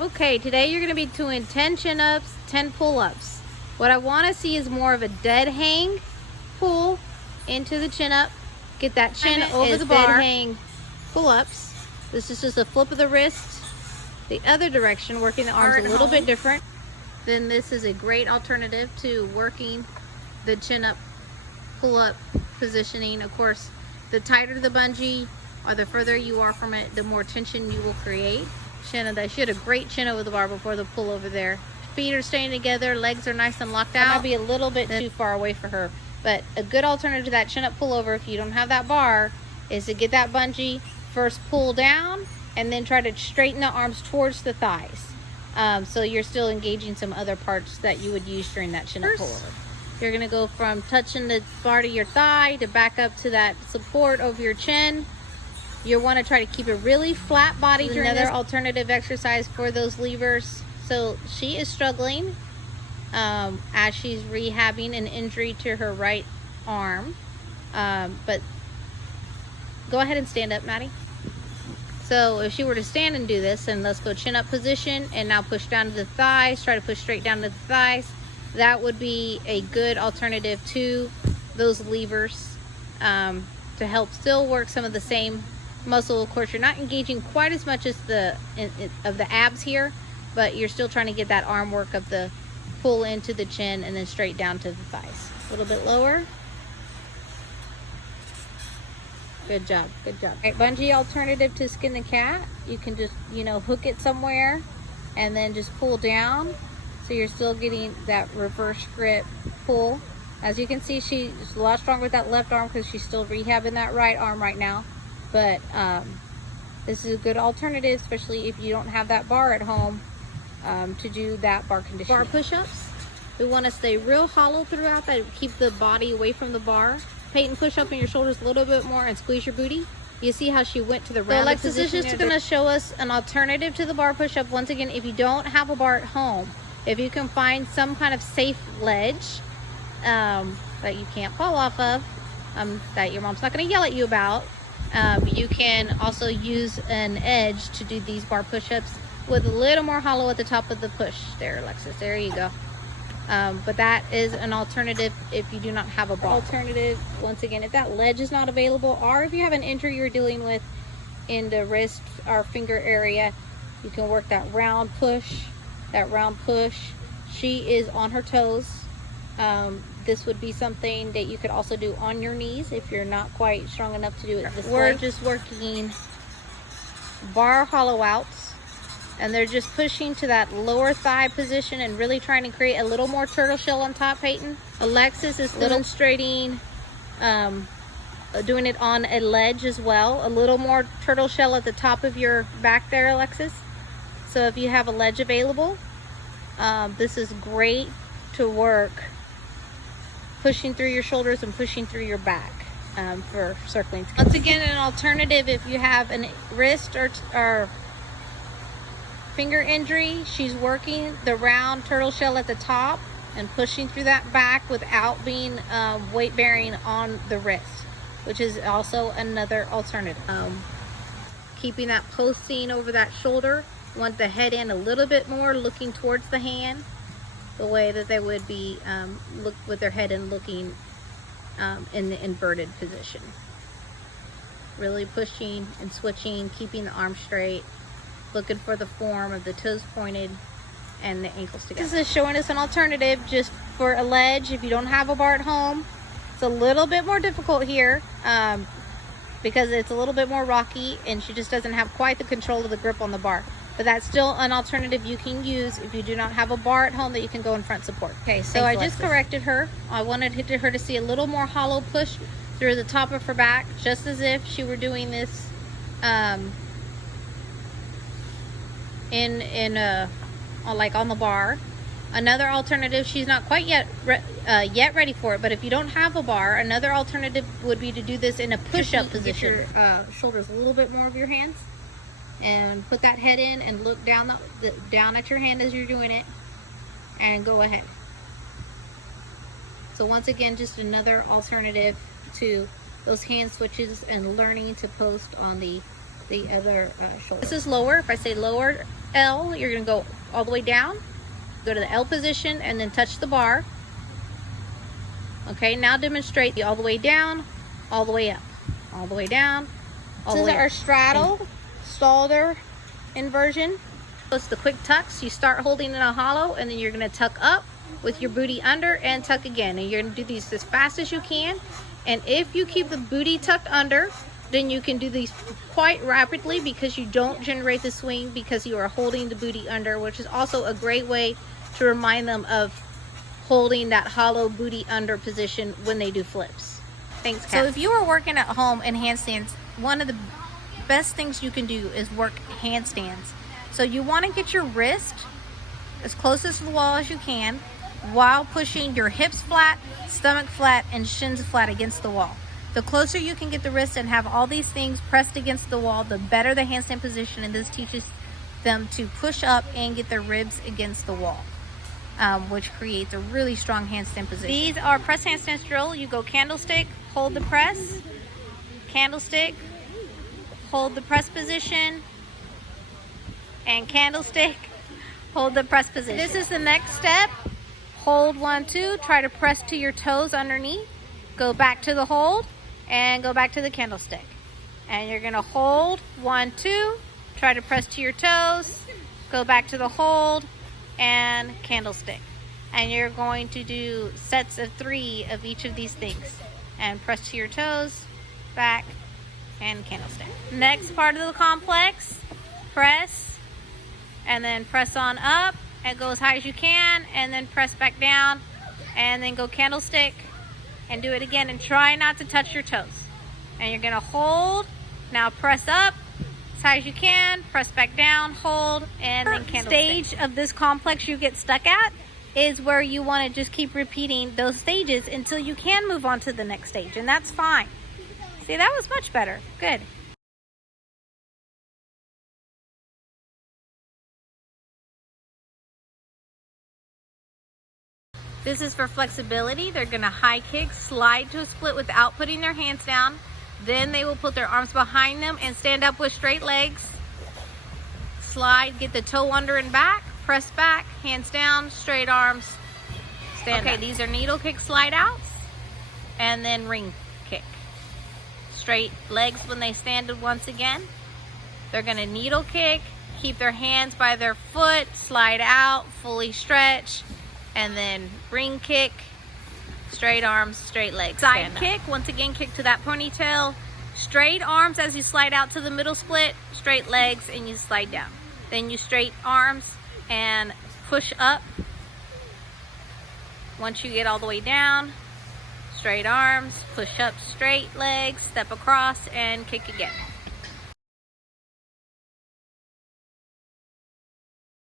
Okay, today you're going to be doing 10 chin-ups, 10 pull-ups. What I want to see is more of a dead hang pull into the chin-up. Get that chin over the bar. Dead hang pull-ups. This is just a flip of the wrist the other direction, working the arms a little bit different. Then this is a great alternative to working the chin-up pull-up positioning. Of course, the tighter the bungee or the further you are from it, the more tension you will create. She had a great chin over the bar before the pull over there. Feet are staying together, legs are nice and locked out. That might be a little bit too far away for her, but a good alternative to that chin up pull over, if you don't have that bar, is to get that bungee, first pull down, and then try to straighten the arms towards the thighs. So you're still engaging some other parts that you would use during that chin up pull over. You're gonna go from touching the bar to your thigh to back up to that support over your chin. You want to try to keep a really flat body during another alternative exercise for those levers. So she is struggling as she's rehabbing an injury to her right arm. But go ahead and stand up, Maddie. So if she were to stand and do this, and let's go chin up position and now push down to the thighs, try to push straight down to the thighs. That would be a good alternative to those levers to help still work some of the same muscle. Of course, you're not engaging quite as much as the abs here, but you're still trying to get that arm work of the pull into the chin and then straight down to the thighs. A little bit lower. Good job, good job. All right, bungee alternative to skin the cat. You can just, hook it somewhere and then just pull down. So you're still getting that reverse grip pull. As you can see, she's a lot stronger with that left arm because she's still rehabbing that right arm right now. But this is a good alternative, especially if you don't have that bar at home, to do that bar conditioning. Bar push-ups, we want to stay real hollow throughout that, keep the body away from the bar. Peyton, push up in your shoulders a little bit more and squeeze your booty. You see how she went to the rounded position. So Alexis is just going to show us an alternative to the bar push-up. Once again, if you don't have a bar at home, if you can find some kind of safe ledge that you can't fall off of, that your mom's not going to yell at you about, you can also use an edge to do these bar push-ups with a little more hollow at the top of the push. There, Alexis, there you go. But that is an alternative if you do not have a bar. Alternative, once again, if that ledge is not available, or if you have an injury you're dealing with in the wrist or finger area, you can work that round push. She is on her toes. This would be something that you could also do on your knees if you're not quite strong enough to do it this way. We're just working bar hollow outs, and they're just pushing to that lower thigh position and really trying to create a little more turtle shell on top, Peyton. Alexis is demonstrating doing it on a ledge as well. A little more turtle shell at the top of your back there, Alexis. So if you have a ledge available, this is great to work pushing through your shoulders and pushing through your back for circling. Once again, an alternative if you have a wrist or finger injury, she's working the round turtle shell at the top and pushing through that back without being weight bearing on the wrist, which is also another alternative. Keeping that posting over that shoulder, want the head in a little bit more, looking towards the hand, the way that they would be look with their head in, looking in the inverted position. Really pushing and switching, keeping the arm straight, looking for the form of the toes pointed and the ankles together. This is showing us an alternative just for a ledge if you don't have a bar at home. It's a little bit more difficult here because it's a little bit more rocky and she just doesn't have quite the control of the grip on the bar. But that's still an alternative you can use if you do not have a bar at home that you can go in front support. Okay, so I just corrected her. I wanted her to see a little more hollow push through the top of her back, just as if she were doing this like on the bar. Another alternative, she's not quite yet ready for it, but if you don't have a bar, another alternative would be to do this in a push-up position. Get your shoulders a little bit more of your hands, and put that head in and look down down at your hand as you're doing it, and go ahead. So once again, just another alternative to those hand switches and learning to post on the the other shoulder. This is lower. If I say lower L, you're going to go all the way down, go to the L position, and then touch the bar. Okay, now demonstrate all the way down, all the way up, all the way down, all the way up. This is our straddle, Stalder inversion. It's the quick tucks. You start holding in a hollow, and then you're going to tuck up with your booty under and tuck again. And you're going to do these as fast as you can. And if you keep the booty tucked under, then you can do these quite rapidly because you don't generate the swing because you are holding the booty under, which is also a great way to remind them of holding that hollow booty under position when they do flips. Thanks, Kat. So if you are working at home in handstands, one of the best things you can do is work handstands. So you want to get your wrist as close to the wall as you can while pushing your hips flat, stomach flat, and shins flat against the wall. The closer you can get the wrist and have all these things pressed against the wall, the better the handstand position, and this teaches them to push up and get their ribs against the wall. Which creates a really strong handstand position. These are press handstands drill. You go candlestick, hold the press, candlestick, hold the press position, and candlestick, hold the press position. This is the next step. Hold 1, 2, try to press to your toes underneath. Go back to the hold and go back to the candlestick. And you're gonna hold 1, 2, try to press to your toes, go back to the hold, and candlestick. And you're going to do sets of 3 of each of these things and press to your toes, back, and candlestick. Next part of the complex, press and then press on up and go as high as you can, and then press back down and then go candlestick and do it again, and try not to touch your toes. And you're gonna hold, now press up as high as you can, press back down, hold, and then candlestick. Stage of this complex you get stuck at is where you want to just keep repeating those stages until you can move on to the next stage, and that's fine. See, that was much better. Good. This is for flexibility. They're gonna high kick, slide to a split without putting their hands down. Then they will put their arms behind them and stand up with straight legs. Slide, get the toe under and back, press back, hands down, straight arms, stand up. Okay, these are needle kick slide outs, and then ring kick. Straight legs when they stand once again. They're gonna needle kick, keep their hands by their foot, slide out, fully stretch, and then ring kick, straight arms, straight legs. Side kick, once again, kick to that ponytail. Straight arms as you slide out to the middle split, straight legs, and you slide down. Then you straight arms and push up. Once you get all the way down, straight arms, push up, straight legs, step across, and kick again.